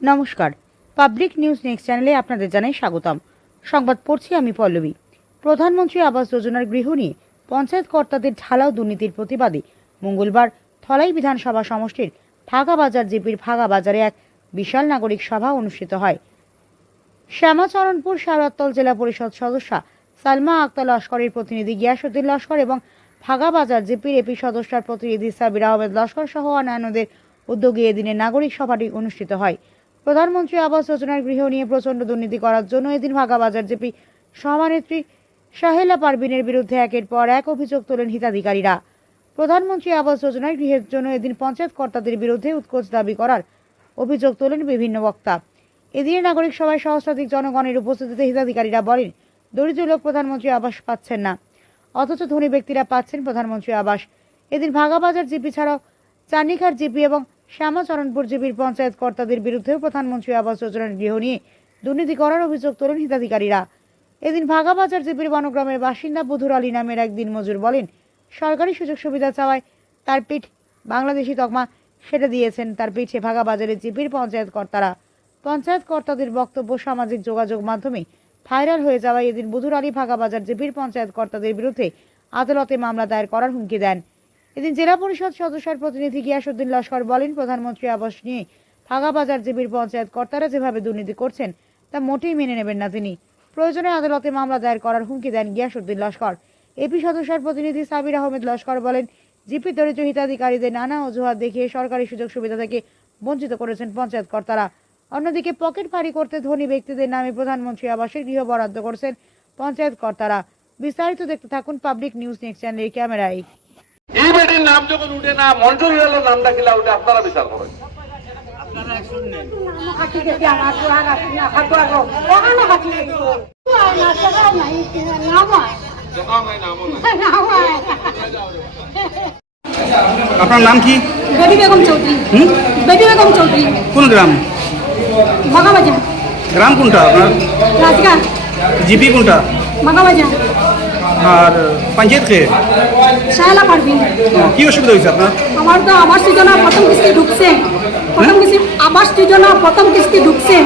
নমস্কার, public news next চ্যানেলে আপনাদের জানাই স্বাগতম। সংবাদ পড়ছি আমি পল্লবী। প্রধানমন্ত্রী আবাস যোজনার গৃহ নিয়ে পঞ্চায়েত কর্তাদের ঢালাও দুর্নীতির প্রতিবাদে মঙ্গলবার ধলাই বিধানসভা সমষ্টির ভাগাবাজার জিপির ভাগাবাজারে এক বিশাল নাগরিক সভা অনুষ্ঠিত হয়। শ্যামাচরণপুর শেওড়াতল জেলা পরিষদ সদস্যা সালমা আক্তার লস্করের প্রতিনিধি গিয়াসউদ্দিন লস্কর এবং ভাগাবাজার জিপির এপি সদস্যার প্রতিনিধি সাবির আহমেদ লস্কর সহ অন্যান্যদের উদ্যোগে এদিনের নাগরিক সভাটি অনুষ্ঠিত হয়। প্রধানমন্ত্রী আবাস যোজনার গৃহ নিয়ে প্রচণ্ড দুর্নীতি করার জন্য এদিন ভাগাবাজার জিপি সভানেত্রী শাহেলা পারভিনের বিরুদ্ধে একের পর এক অভিযোগ তোলেন হিতাধিকারীরা। প্রধানমন্ত্রী আবাস যোজনার গৃহের জন্য এদিন পঞ্চায়েত কর্তাদের বিরুদ্ধে উৎকোচ দাবি করার অভিযোগ তোলেন বিভিন্ন বক্তা। এদিনের নাগরিক সভায় সহস্রাধিক জনগণের উপস্থিতিতে হিতাধিকারীরা বলেন, দরিদ্র লোক প্রধানমন্ত্রী আবাস পাচ্ছেন না, অথচ ধনী ব্যক্তিরা পাচ্ছেন প্রধানমন্ত্রী আবাস। এদিন ভাগাবাজার জিপি ছাড়াও চান্নিখার জিপি এবং শ্যামাচরণপুর জিপির পঞ্চায়েত কর্তাদের বিরুদ্ধেও প্রধানমন্ত্রী আবাস যোজনার গৃহ নিয়ে দুর্নীতি করার অভিযোগ তোলেন হিতাধিকারীরা। এদিন ভাগাবাজার জিপির বনগ্রামের বাসিন্দা বুধুর আলী নামের এক দিনমজুর বলেন, সরকারি সুযোগ সুবিধা চাওয়ায় তার পিঠ বাংলাদেশি তকমা সেটা দিয়েছেন তার পিঠে ভাগাবাজারের জিপির পঞ্চায়েত কর্তারা। পঞ্চায়েত কর্তাদের বক্তব্য সামাজিক যোগাযোগ মাধ্যমে ভাইরাল হয়ে যাওয়ায় এদিন বুধুর আলী ভাগাবাজার জিপির পঞ্চায়েত কর্তাদের বিরুদ্ধে আদালতে মামলা দায়ের করার হুমকি দেন। এদিন জেলা পরিষদ সদস্যের প্রতিনিধি গিয়াসউদ্দিন লস্কর বলেন, প্রধানমন্ত্রী আবাস নিয়ে ভাগাবাজার জিপির পঞ্চায়েত কর্তারা যেভাবে দুর্নীতি করছেন তা মোটেই মেনে নেবেন না তিনি। প্রয়োজনে আদালতে মামলা দায়ের করার হুমকি দেন গিয়াসউদ্দিন লস্কর। এপি সদস্যের প্রতিনিধি সাবির আহমেদ লস্কর বলেন, জিপি দরিদ্র হিতাধিকারীদের নানা অজুহাত দেখিয়ে সরকারি সুযোগ সুবিধা থেকে বঞ্চিত করেছেন পঞ্চায়েত কর্তারা। অন্যদিকে পকেট ফাঁড়ি করতে ধনী ব্যক্তিদের নামে প্রধানমন্ত্রী আবাসের গৃহ বরাদ্দ করছেন পঞ্চায়েত কর্তারা। বিস্তারিত দেখতে থাকুন পাবলিক নিউজ নেক্সট চ্যানেলের ক্যামেরায়। এই বেটির নাম যখন উঠে না, মঞ্জুর হিলালের নামটা কিলা উঠে, আপনারা বিচার করেন। আপনার নাম কি? বেবি বেগম চৌধুরী। বেবি বেগম চৌধুরী। কোন গ্রাম? ভাগাবাজার। গ্রাম কোনটা আপনার? রাজগাঁ। জিপি কোনটা? ভাগাবাজার। আর পঞ্চায়েত কে? শাহেলা পারভিন। কি অসুবিধা হয়েছে আপনার? আমার তো আবাস যোজনা প্রথম কিস্তি ঢুকছে। প্রথম কিস্তি আবাস যোজনা প্রথম কিস্তি ঢুকছে।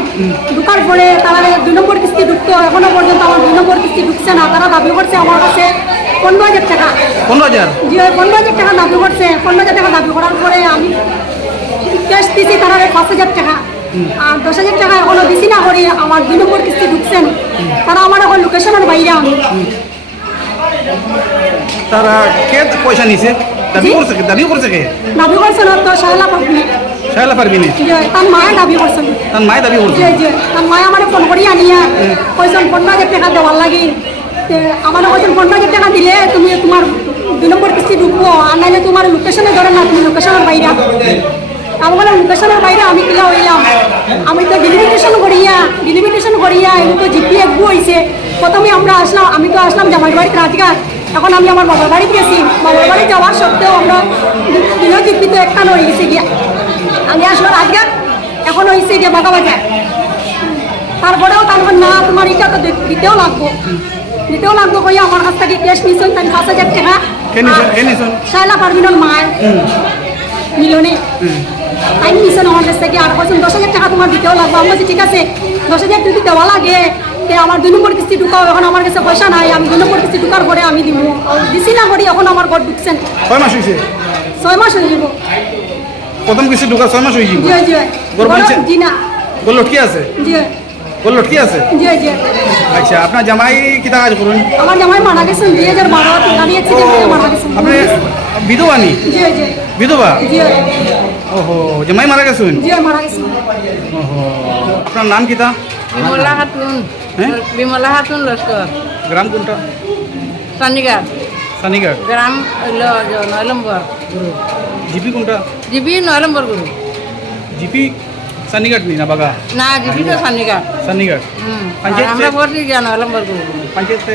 ঢুকার পরে তারা 2 নম্বর কিস্তি ঢুকতো, এখনো পর্যন্ত আমার 2 নম্বর কিস্তি ঢুকছে না। তারা দাবি করছে আমার কাছে 15,000 টাকা। 15,000? জি, 15,000 টাকা দাবি করছে। 15,000 টাকা দাবি করার পরে আমি ক্যাশ দিয়েছি তারা 5,000 টাকা। আর 10,000 টাকা এখনো দিছি না করে আমার 2 নম্বর কিস্তি ঢুকছেন। তারা আমার এখন লোকেশনের বাইরে। তারা কে পয়সা নিছে? দাবি করছে কে? দাবি করছে কে? দাবি করছে না তো শাহেলা পারভিন। শাহেলা পারভিন? তার মায়ের দাবি করছেন। তার মায়ের দাবি করছে? জি, তার মায়ে আমার ফোন করি আনিয়া কইছেন 15,000 টাকা দেওয়ার লাগি। আমার কইছেন 15,000 টাকা দিলে তুমি তোমার 2 নম্বর কিস্তি ঢুকবো, আর নাইলে তোমার লোকেশনে ধরেন না, তুমি লোকেশনের বাইরে। আমি বললাম লোকেশনের বাইরে আমি কিলা হইলাম? আমি তো ডিলিমিটেশন করিয়া আমি তো জিপি একবু হয়েছে। প্রথমে আমরা আসলাম, আমি তো আসলাম জামাই বাড়িতে রাজগাঁ। এখন আমি আমার বাবার বাড়িতে গেছি। বাবার বাড়ি যাওয়ার সত্ত্বেও আমরা দিনও জিপি তো একটা হয়ে গেছে গিয়া। আমি আসলো রাজগাঁ, এখন হয়েছে গিয়া ভাগাবাজার। তারপরেও তারপর না তোমার এটা তো দিতেও লাগবো কইয়া আমার কাছ থেকে ক্যাশ নিয়েছেন 5,000 টাকা। শাহেলা পারভিনের মায়ের মিলনে তাই নিয়েছেন আমার কাছ থেকে। আর বলছেন 10,000 টাকা তোমার দিতেও লাগবে। আমি বলছি ঠিক আছে, 10,000 যদি দেওয়া লাগে আমার 2 নম্বর কিস্তি ঢুকাও। এখন আমার কাছে পয়সা নাই, আমি 2 নম্বর কিস্তি ঢুকার পরে আমি দিব। দিছি না করি এখন আমার ঘর ঢুকছেন। 6 মাস হয়েছে? 6 মাস হয়ে যাব। প্রথম কিস্তি ঢুকা 6 মাস হয়ে যাব? জি না। গোল লটকি আছে? জি। গোল লটকি আছে? জি। আচ্ছা, আপনার জামাই কি কাজ করুন? আমার জামাই মারা গেছেন 2012 গাড়ি অ্যাক্সিডেন্টে মারা গেছেন। আপনি বিধবা নি? জি। বিধবা? জি। ওহো, জামাই মারা গেছেন? জি, মারা গেছেন। ওহো, আপনার নাম কি তা? বিমলা খাতুন। হ্যাঁ? বিমলা খাতুন লস্কর। গ্রাম কোনটা? সানিগার। সানিগার? গ্রাম হইল 9 নম্বর গুরু। জিপি কোনটা? জিবি 9 নম্বর গুরু। জিপি সানিঘাট নি না বাগা? না, জিবি তো সানিগার। সানিঘাট। আর আমরা ভর্তি গিয়া 9 নম্বর গুরু। পঞ্চায়েত से?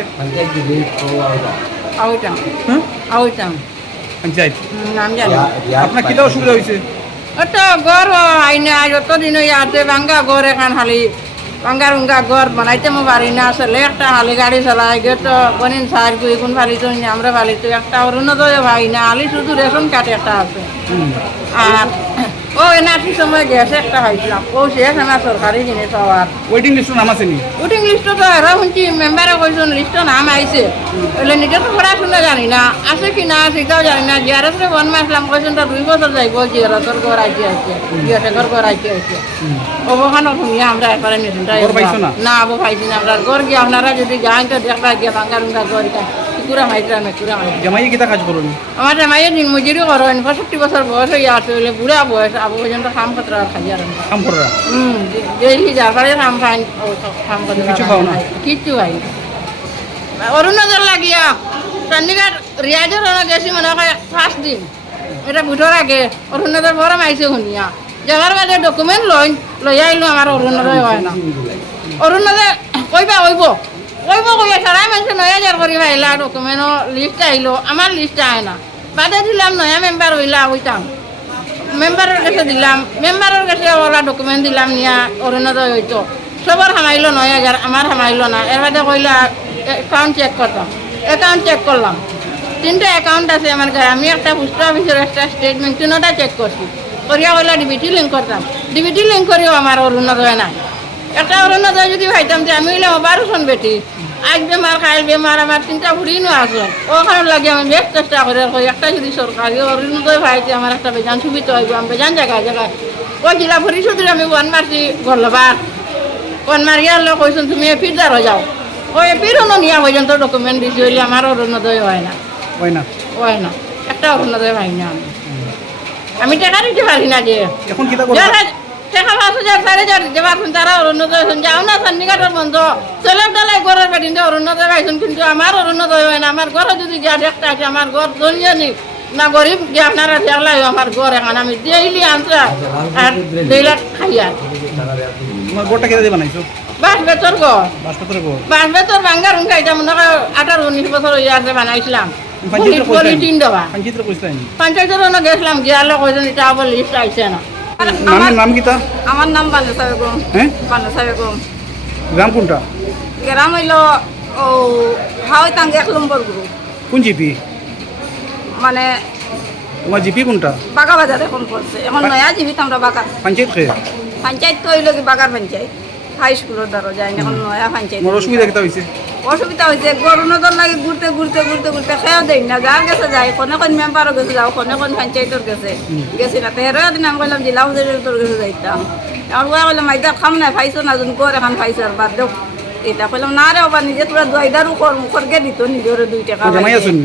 আউইটাম। হ্যাঁ? আউইটাম। পঞ্চায়েত? নাম জানি। আপনার কিটা অসুবিধা হয়েছে? ওটা গড় আইনে আজ অতদিন ইয়াতে ভাঙ্গা গড় এখান খালি ভাঙ্গা রুঙ্গা গড় বানাইতে মো পারি না। আসলে একটা হালি গাড়ি চালাই গে তো বনিন সার গুই কোন ফালি তো আমরা ফালি তো একটা অরুণোদয় ভাই না আলি শুধু রেশন কার্ড একটা আছে। আর ও এনআরসি সময় গ্যাস একটা খাইছিলাম ও শেষ আমার সরকারি জিনিস হওয়ার ওয়েটিং লিস্টের নাম আছে নি উটিং লিস্ট তো এরা শুনছি মেম্বারে কইছেন লিস্ট নাম আইছে বলে নিজে তো পড়াশোনা জানি না আছে কি না সেটাও জানি না জিয়ারসে বন মাসলাম কইছেন তো 2 বছর যাইব জিয়ারসর ঘর আইছে জিয়ারসের ঘর আইছে ওখানে শুনিয়া আমরা একবারে নিশ্চিন্ত ঘর পাইছো না? না আবু পাইছি না আমরা ঘর গিয়ে আপনারা যদি যান তো দেখবা গিয়ে ভাঙ্গা রুঙ্গা ঘরটা কুকুরা মাইতরা না কুকুরা মাইতরা জামাই কিতা কাজ করুন আমার জামাইয়ের দিন মজুরি করেন 65 বছর বয়স হয়ে আছে বলে বুড়া বয়স আবু পর্যন্ত কাম করতে খাইয়া রান্না কাম করা ডেইলি যার বাড়ি কাম খাই কাম করতে কিছু খাও না? কিচ্ছু খাই অরুণাচল লাগিয়া চণ্ডীগড় রিয়াজের গেছি মনে হয় 5 দিন এটা বুধর আগে অরুণাচল বড় মাইছে শুনিয়া যাবার বাদে ডকুমেন্ট লই আইলো আমার অরুণাচল হয় না অরুণাচল কইবা কইব কইয়া সারা মানুষ 9000 করি ভাইলা ডকুমেন্ট লিস্ট আইলো আমার লিস্ট আয় না বাদে দিলাম নয়া মেম্বার হইলা হইতাম মেম্বারের কাছে দিলাম মেম্বারের কাছে ওলা ডকুমেন্ট দিলাম নিয়া অরুণোদয় হইতো সবার হামাইলো 9000 আমার হামাইলো না এর বাদে কইলা অ্যাকাউন্ট চেক করতাম অ্যাকাউন্ট চেক করলাম 3টা অ্যাকাউন্ট আছে আমার ঘরে আমি একটা পোস্ট অফিসের একটা স্টেটমেন্ট 3টা চেক করছি করিয়া কইলা ডিবিটি লিঙ্ক করতাম ডিবিটি লিঙ্ক করিও আমার অরুণোদয় নাই একটা অরুণোদয় যদি ভাইতাম যে আমি হইলাম 12জন বেটি আজ বেমার কাল বেমার আমার 3টা বুড়িনও আছে ওখানে লাগে আমি বেশ চেষ্টা করে একটা যদি সরকারি অরুণোদয় ভাইতে আমার একটা বেজান সুবিধা হইব আমি বেজান জায়গায় ওই জেলা পরিষদের আমি ওয়ান মারছি গল্লবার ওয়ান মারিয়া কইছেন তুমি এপিদার হয়ে যাও ওই এপিরও নিয়া পর্যন্ত ডকুমেন্ট দিছি হইলে আমার অরুণোদয় হয় না হয় না একটা অরুণোদয় পাই না আমি টাকা দিতে পারি না যে এখন কিতা করবা টাকা 5000 4000 দিতে পারছেন তারা অরুণোদয় যাও না চণ্ডীগড়ের বন্ধ ছেলের ডালাই ঘরের বেটিনটা অরুণোদয় পাইছেন কিন্তু আমার অরুণোদয় হয় না আমার ঘরে যদি গিয়া দেখতে আছে আমার ঘর ধনিয়া নি না গরিব গিয়ে আপনারা দেখলাই আমার ঘর এখন আমি ডেইলি আনতে আর 2 লাখ খাইয়া তোমার গোটা কিতা দিয়ে বানাইছো বাস বেতর ঘর বাসপত্র গো বাস বেতর ভাঙ্গা রুঙ্গা এটা মনে হয় 18-19 বছর হয়ে আছে বানাইছিলাম পলিটিন দেওয়া পঞ্চায়েত কইছাই পঞ্চায়েতের গেছিলাম গিয়ালে কইছেন এটা আবার লিস্ট আইছে না নাম কিতা আমার নাম বানেসা বেগম হ্যাঁ বানেসা বেগম গ্রাম কোনটা গ্রাম হইল ও হাওয়াইতাং 1 নম্বর গ্রুপ কোন জিপি মানে তোমার জিপি কোনটা বাগা বাজার এখন পড়ছে এখন নয়া জীবিত আমরা বাগা পঞ্চায়েত কে পঞ্চায়েত তো হইল কি বাগার পঞ্চায়েত হাই স্কুলের দ্বারা যায় না, এখন নয়া পঞ্চায়েত তোমার অসুবিধা কিতা হইছে অসুবিধা হয়েছে গরুনদর লাগে ঘুরতে ঘুরতে ঘুরতে ঘুরতে খেয়েও দেয় না যার গেছে যায় কোনে কোন মেম্বারও গেছে যাও কোনে কোন পঞ্চায়েতর গেছে গেছি না তেরো দিন আমি কইলাম জেলা হুজুরের গেছে যাইতাম আমার বয়া কইলাম আইদা খাম নাই পাইছো না যোন কর এখন পাইছো আর বাদ দেও এটা কইলাম না রে বাবা নিজে তোরা দুইদারও কর মুখরকে দিত নিজের 2 টাকা জামাই আছেন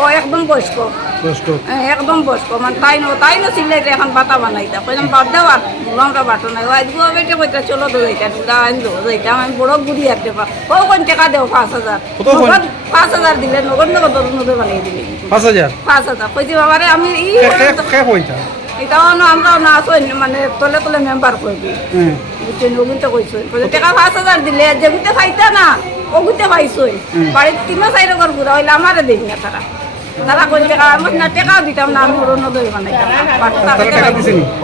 ও একদম বয়স্ক বয়স্ক একদম বয়স্ক মানে তাই না সিলাইতে এখন বাতা বানাইতা কইলাম বাদ দেও আর আমরা বাটো নাই আজ গো বেটে কইতা চলো তো যাইতা দুলা আনলো যাইতা আমি বড় গুড়ি আটতে পা ও কোন টাকা দেও 5000 5000 দিলে নগদ নগদ নগদ বানিয়ে দিলে 5000 কইছি বাবা রে আমি কে কইতা এটাও না আমরাও না আসো মানে তলে তলে মেম্বার করবি বুঝছেন ওগুনতে কইছো টাকা 5000 দিলে যেগুতে খাইতা না ওগুতে পাইছই বাড়ির 3-4 ঘর ঘুরা হইলে আমারে দেই না তারা কই টাকা আমি না টাকাও দিতাম না আমি অরুণোদয় বানাইতাম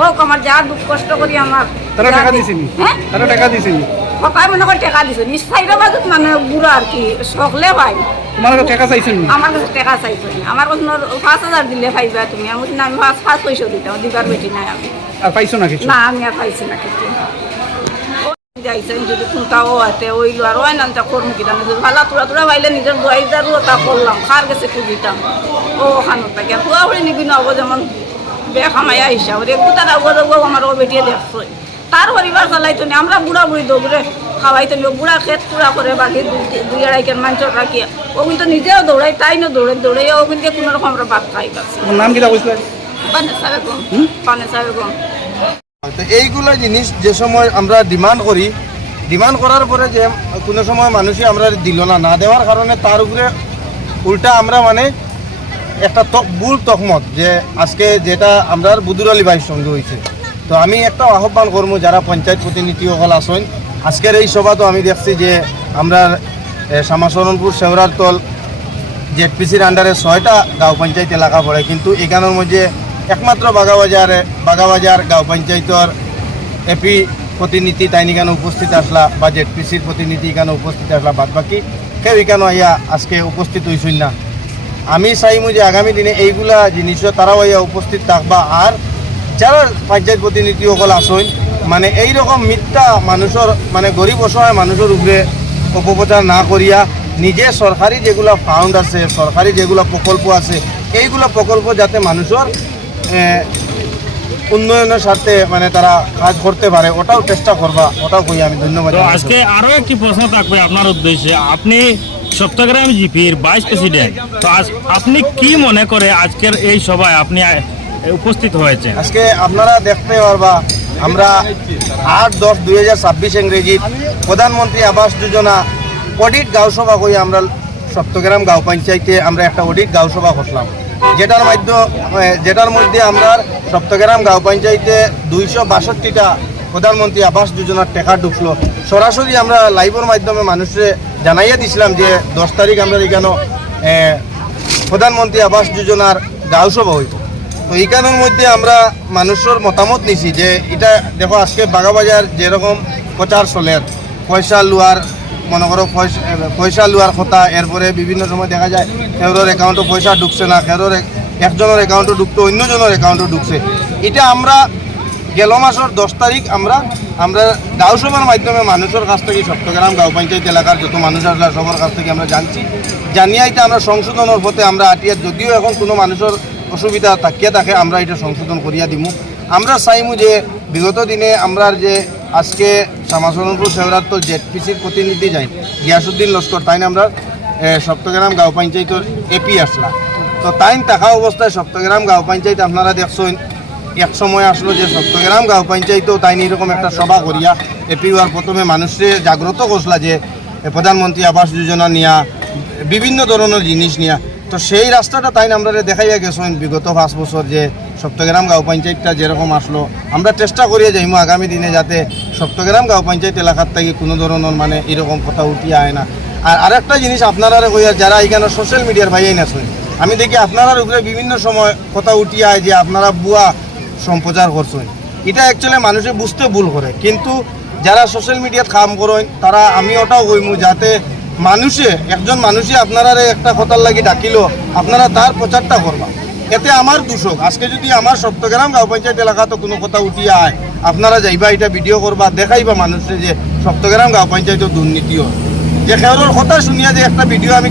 ও আমার যা দুঃখ কষ্ট করি আমার তারা টাকা দিছিনি হ্যাঁ তারা টাকা দিছিনি পাপাই মনে করে টাকা দিছে নিজ সাইডে বাজুত মানে বুড়া আর কি সকলে ভাই তোমার কাছে টাকা চাইছেন আমার কাছে টাকা চাইছো আমার কাছে 5000 দিলে পাইবা তুমি আমি না আমি 5 পয়সা দিতাম দিবার বেটি নাই আমি আর পাইছো না কিছু না আমি আর পাইছি না কিছু যাইছেন যদি কোনটাও আছে ওইলো আর ওই নামটা করুন কি জানো ভালো তোরা পাইলে নিজের দোয়াইদারও তা করলাম খার গেছে খুঁজিতাম ও ওখানে থাকে পুয়া করে নিবি না অবো যেমন বেখামাইয়া হিসাব একটু তারা ওগো আমার ও বেটিয়ে দেখছো তার পরিবার চালাইতো না আমরা বুড়া বুড়ি দৌড়ে খাওয়াইতো না বুড়া খেত পুরা করে বাকি 2-2.5 কেন মাংস রাখিয়া ও কিন্তু নিজেও দৌড়াই তাই না দৌড়ে ও কিন্তু কোনো রকম আমরা ভাত খাই পাচ্ছি তোমার নাম কিটা কইছলা বানেসা বেগম তো এইগুলো জিনিস যে সময় আমরা ডিমান্ড করার পরে যে কোনো সময় মানুষই আমরা দিল না দেওয়ার কারণে তার উপরে উল্টা আমরা মানে একটা ভুল তকমত যে আজকে যেটা আমরা বুদুর আলী ভাইয়ের সঙ্গে হয়েছে। তো আমি একটা আহ্বান করবো যারা পঞ্চায়েত প্রতিনিধি সকল আসেন আজকের এই সভা তো আমি দেখছি যে আমরা শ্যামাচরণপুর শেওরারতল জেডপিসির আন্ডারে 6টা গাঁও পঞ্চায়েত এলাকা পড়ে, কিন্তু এখানের মধ্যে একমাত্র বাগাবাজার গাঁও পঞ্চায়েতের এপি প্রতিনিধি তাই এখানে উপস্থিত আসলা বা জেডপিসির প্রতিনিধি এখানে উপস্থিত আসলা, বাদ বাকি কেউ এখানে আইয়া আজকে উপস্থিত হইছেন না। আমি চাইমু যে আগামী দিনে এইগুলা জিনিসও তারাও আইয়া উপস্থিত থাকবা আর যারা পঞ্চায়েত প্রতিনিধিসকল আসেন মানে এইরকম মিথ্যা মানুষের মানে গরিব অসহায় মানুষের উপরে অপপ্রচার না করিয়া নিজে সরকারি যেগুলো ফান্ড আছে সরকারি যেগুলো প্রকল্প আছে এইগুলো প্রকল্প যাতে মানুষের উন্নয়নের স্বার্থে মানে তারা কাজ করতে পারে ওটাও চেষ্টা করবা ওটাও কই আমি ধন্যবাদ তো জানাই। আজকে আরো একটি প্রশ্ন থাকবে আপনার উদ্দেশ্যে, আপনি সপ্তগ্রাম জিপির ভাইস প্রেসিডেন্ট, তো আপনি কি মনে করে আজকের এই সভায় আপনি উপস্থিত হয়েছেন? আজকে আপনারা দেখতে পারবা আমরা 8-10-2026 ইংরেজি প্রধানমন্ত্রী আবাস যোজনা অডিট গাঁও সভা কই আমরা সপ্তগ্রাম গাঁও পঞ্চায়েতে আমরা একটা অডিট গাঁও সভা করলাম, যেটার মধ্যে আমরা সপ্তগ্রাম গাঁও পঞ্চায়েতে 262টা প্রধানমন্ত্রী আবাস যোজনার টাকা ঢুকলো। সরাসরি আমরা লাইভের মাধ্যমে মানুষকে জানাইয়া দিছিলাম যে 10 তারিখ আমরা এখানে প্রধানমন্ত্রী আবাস যোজনার গাঁও সভা হইব। তো এইখানের মধ্যে আমরা মানুষের মতামত নিছি যে এটা দেখো আজকে বাগাবাজার যেরকম প্রচার চলে পয়সা লওয়ার মনে করো পয়সা লওয়ার কথা, এরপরে বিভিন্ন সময় দেখা যায় কেউর অ্যাকাউন্টে পয়সা ঢুকছে না, কেউর একজনের অ্যাকাউন্টে ঢুকতো অন্যজনের অ্যাকাউন্টে ঢুকছে। এটা আমরা গেল মাসের 10 তারিখ আমরা গাঁও সভার মাধ্যমে মানুষের কাছ থেকে সপ্তগ্রাম গাঁও পঞ্চায়েত এলাকার যত মানুষ আসলে সবার কাছ থেকে আমরা জানছি, জানিয়ে এটা আমরা সংশোধনের পথে আমরা আটিয়া যদিও এখন কোনো মানুষের অসুবিধা থাকিয়া থাকে আমরা এটা সংশোধন করিয়া দিমু। আমরা চাইমু যে বিগত দিনে আমরা যে আজকে শ্যামাচরণপুর শেওরার তো জেডপিসির প্রতিনিধি যাই গিয়াসুদ্দিন লস্কর তাই আমরা সপ্তগ্রাম গাঁও পঞ্চায়েতের এপি আসলা, তো তাই থাকা অবস্থায় সপ্তগ্রাম গাঁও পঞ্চায়েত আপনারা দেখছেন এক সময় আসলো যে সপ্তগ্রাম গাঁও পঞ্চায়েতেও তাই এরকম একটা সভা করিয়া এপি হওয়ার প্রথমে মানুষের জাগ্রত করলা যে প্রধানমন্ত্রী আবাস যোজনা নিয়া বিভিন্ন ধরনের জিনিস নিয়া। তো সেই রাস্তাটা তাই আমরা দেখাইয়া গেছেন বিগত 5 বছর যে সপ্তগ্রাম গাঁও পঞ্চায়েতটা যেরকম আসলো আমরা চেষ্টা করিয়া যাইমু আগামী দিনে যাতে সপ্তগ্রাম গাঁও পঞ্চায়েত এলাকার থেকে কোনো ধরনের মানে এরকম কথা উঠিয়ে আয় না। আর আরেকটা জিনিস আপনারা কইয়া যারা এখানে সোশ্যাল মিডিয়ার ভাইয়াই নাছেন আমি দেখি আপনারা উপরে বিভিন্ন সময় কথা উঠিয়ে আয় যে আপনারা বুয়া সম্প্রচার করছেন, এটা অ্যাকচুয়ালি মানুষে বুঝতে ভুল করে, কিন্তু যারা সোশ্যাল মিডিয়াত কাম করেন তারা আমি ওটাও কইমু যাতে একজন মানুষে আপনারা একটা কথার লাগি ডাকিল আপনারা তার প্রচারটা করবা, এতে আমার দূষক আজকে যদি আমার সপ্তগ্রাম গাঁও পঞ্চায়েত এলাকাতে কোনো কথা উঠিয়ে আয় আপনারা যাইবা এটা ভিডিও করবা দেখাইবা মানুষের যে সপ্তগ্রাম গাঁও পঞ্চায়েতের দুর্নীতি হয়, যে খেয়ালের কথা শুনিয়া যে একটা ভিডিও আমি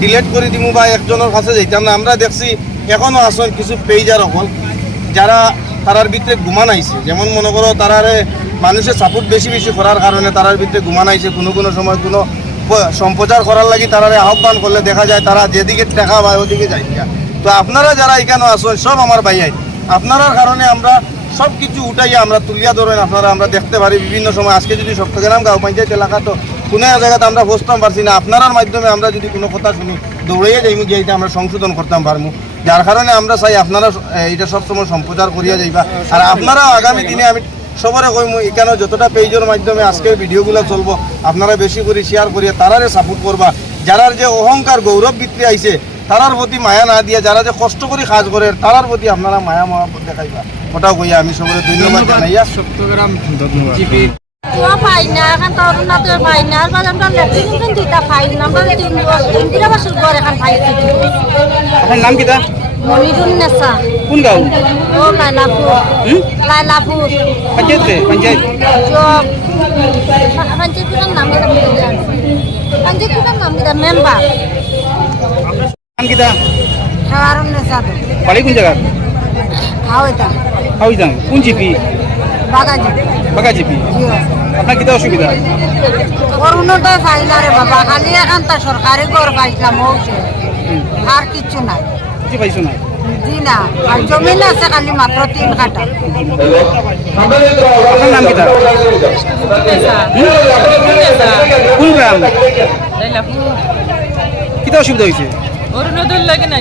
ডিলেট করে দিমু বা একজনের কাছে যাইতাম না। আমরা দেখছি এখনও আসেন কিছু পেইজার হল যারা তারার ভিতরে ঘুমান আইছে, যেমন মনে করো তারারে মানুষের সাপোর্ট বেশি করার কারণে তারার ভিতরে ঘুমান আইছে, কোনো সময় কোনো সম্প্রচার করার লাগি তারারে আহ্বান করলে দেখা যায় তারা যেদিকে টাকা পায় ওদিকে যায়। তো আপনারা যারা এখানে আসেন সব আমার ভাইয়াই, আপনার কারণে আমরা সব কিছু উঠাইয়া আমরা তুলিয়া ধরেন আপনারা আমরা দেখতে পারি বিভিন্ন সময়। আজকে যদি সপ্তগ্রাম গাঁও পঞ্চায়েত এলাকা তো কোনো এক জায়গাতে আমরা বসতাম পারছি না, আপনার মাধ্যমে আমরা যদি কোনো কথা শুনি দৌড়াইয়া যাইমু গিয়ে এটা আমরা সংশোধন করতাম পারবো, যার কারণে আমরা চাই আপনারা এটা সবসময় সম্প্রচার করিয়া যাইবা। আর আপনারা আগামী দিনে আমি সবারে কইমু এখানে যতটা পেজের মাধ্যমে আজকের ভিডিওগুলো চলবো আপনারা বেশি করে শেয়ার করিয়া তারারে সাপোর্ট করবা, যারার যে অহংকার গৌরব বৃত্তি আইছে তারার প্রতি মায়া না দিয়া যারা যে কষ্ট করে কাজ করে তারার প্রতি আপনারা মায়া মহাব্বত দেখাইবা, ওটাও কইয়া আমি সবারে ধন্যবাদ জানাইয়া সপ্তগ্রাম ধন্যবাদ। তো পাই না এখন তো অরুণাচল পাই না আর আমরা লেফটেন্যান্ট দুইটা পাই না আমরা ইন্দিরা বাসুর ঘর এখন পাইছি। আপনার নাম কিটা? মনিরুন নেশা কোন গাঁও? ও লাইলাপুর পঞ্চায়েত পঞ্চায়েতের নাম পঞ্চায়েতের নাম কিটা মেম্বার নাম কিটা? খাওয়ারুন নেশা তো বাড়ি কোন জায়গা? খাওয়াইতা হাউজাং কোন জিপি? বাগাজি বাগা জিপি। আপনার কিটা অসুবিধা? অরুণোদয় পাই না রে বাবা, খালি এখন তা সরকারি ঘর পাইছিলাম হচ্ছে আর কিচ্ছু নাই। কিছু পাইছো না? জি না, আর জমিন আছে খালি মাত্র 3 কাঠা। আপনার নাম কিটা? কোন গ্রাম? কিটা অসুবিধা হয়েছে? অরুণোদয় লাগে না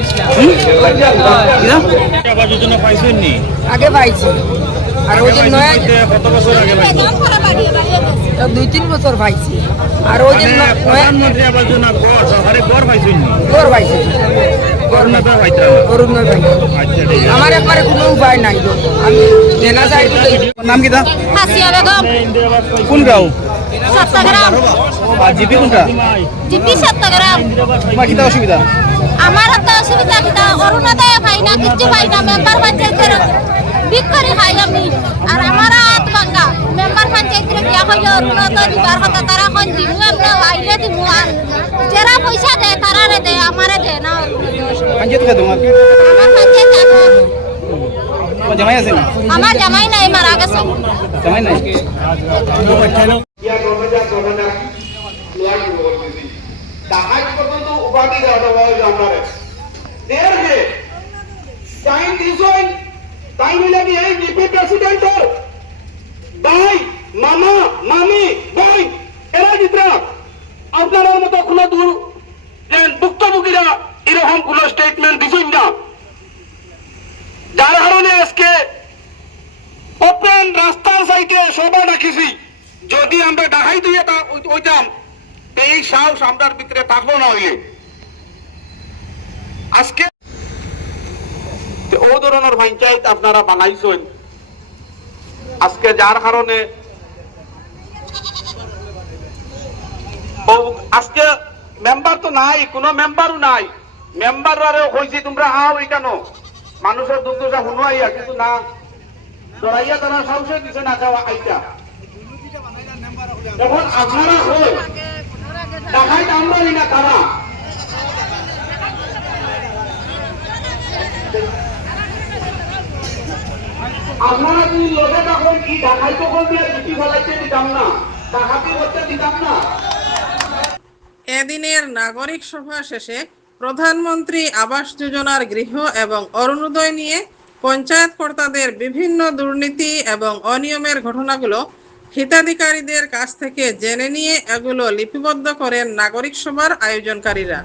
আবাস যোজনা পাইছেন নি? আগে পাইছি আর ওই যে নয়া কত বছর আগে পাইছেন? 2-3 বছর পাইছি আর ওই যে নয়া প্রধানমন্ত্রী আবাস যোজনা সরকারি ঘর পাইছেন নি? ঘর পাইছি অরুণোদয় পাইতেন? অরুণোদয় পাই আচ্ছা ঠিক আছে। আমার একবারে কোনো উপায় নাই তো আমি দেনা চাই তো। আপনার নাম কিটা? হাসিয়া বেগম কোন গাঁও? সপ্তগ্রাম আর জিপি কোনটা? জিপি সপ্তগ্রাম। তোমার কিটা অসুবিধা? আমার তো অসুবিধা কিটা অরুণোদয় পাই না, কিচ্ছু পাই না, মেম্বার পঞ্চায়েতের বিক করে খাই আমি আর আমার হাত ভাঙ্গা মেম্বার পঞ্চায়েতের গিয়া কইল অরুণোদয় দিবার কথা তারা কোন দিমু আমরা আইলে দিমু আর যারা পয়সা দেয় তারারে দেয় আমারে দেয় না পঞ্চায়েত কে তোমার আমার পঞ্চায়েত তোমার জামাই আছে না আমার জামাই নাই মারা গেছে জামাই নাই আজ পর্যন্ত উপাধি দেওয়া হয় আপনারে এর যে টাইম দিছেন তাই মিলে কি এই জিপি প্রেসিডেন্টর ভাই মামা মামি ভাই এরা জিতরা আপনার মতো কোনো দূর যে ভুক্তভোগীরা এরকম কোন স্টেটমেন্ট দিছেন না যার কারণে আজকে ওপেন রাস্তার সাইডে সভা ডাকিছি যদি আমরা ডাকাই দিয়ে ওইতাম এই সাহস আমরার ভিতরে থাকবো না হইলে আজকে ও ধরনের পঞ্চায়েত আপনারা বানাইছেন আজকে যার কারণে আজকে মেম্বার তো নাই কোনো মেম্বারও নাই মেম্বারও কইছি তোমরা আও এখানো মানুষের দুঃখ দুঃখটা শুনুয়াইয়া কিন্তু না জড়াইয়া তারা সাহসে দিছে না খাওয়া আইটা এখন আপনারা হই দেখাই আমরা না তারা আপনারা যদি লোকে তখন কি ঢাকাই তখন দিয়ে ছুটি ফেলাইতে দিতাম না ডাকাতি করতে দিতাম না। এদিনের নাগরিক সভা শেষে প্রধানমন্ত্রী আবাস যোজনার গৃহ এবং অরুণোদয় নিয়ে পঞ্চায়েত কর্তাদের বিভিন্ন দুর্নীতি এবং অনিয়মের ঘটনাগুলো হিতাধিকারীদের কাছ থেকে জেনে নিয়ে এগুলো লিপিবদ্ধ করেন নাগরিক সভার আয়োজনকারীরা।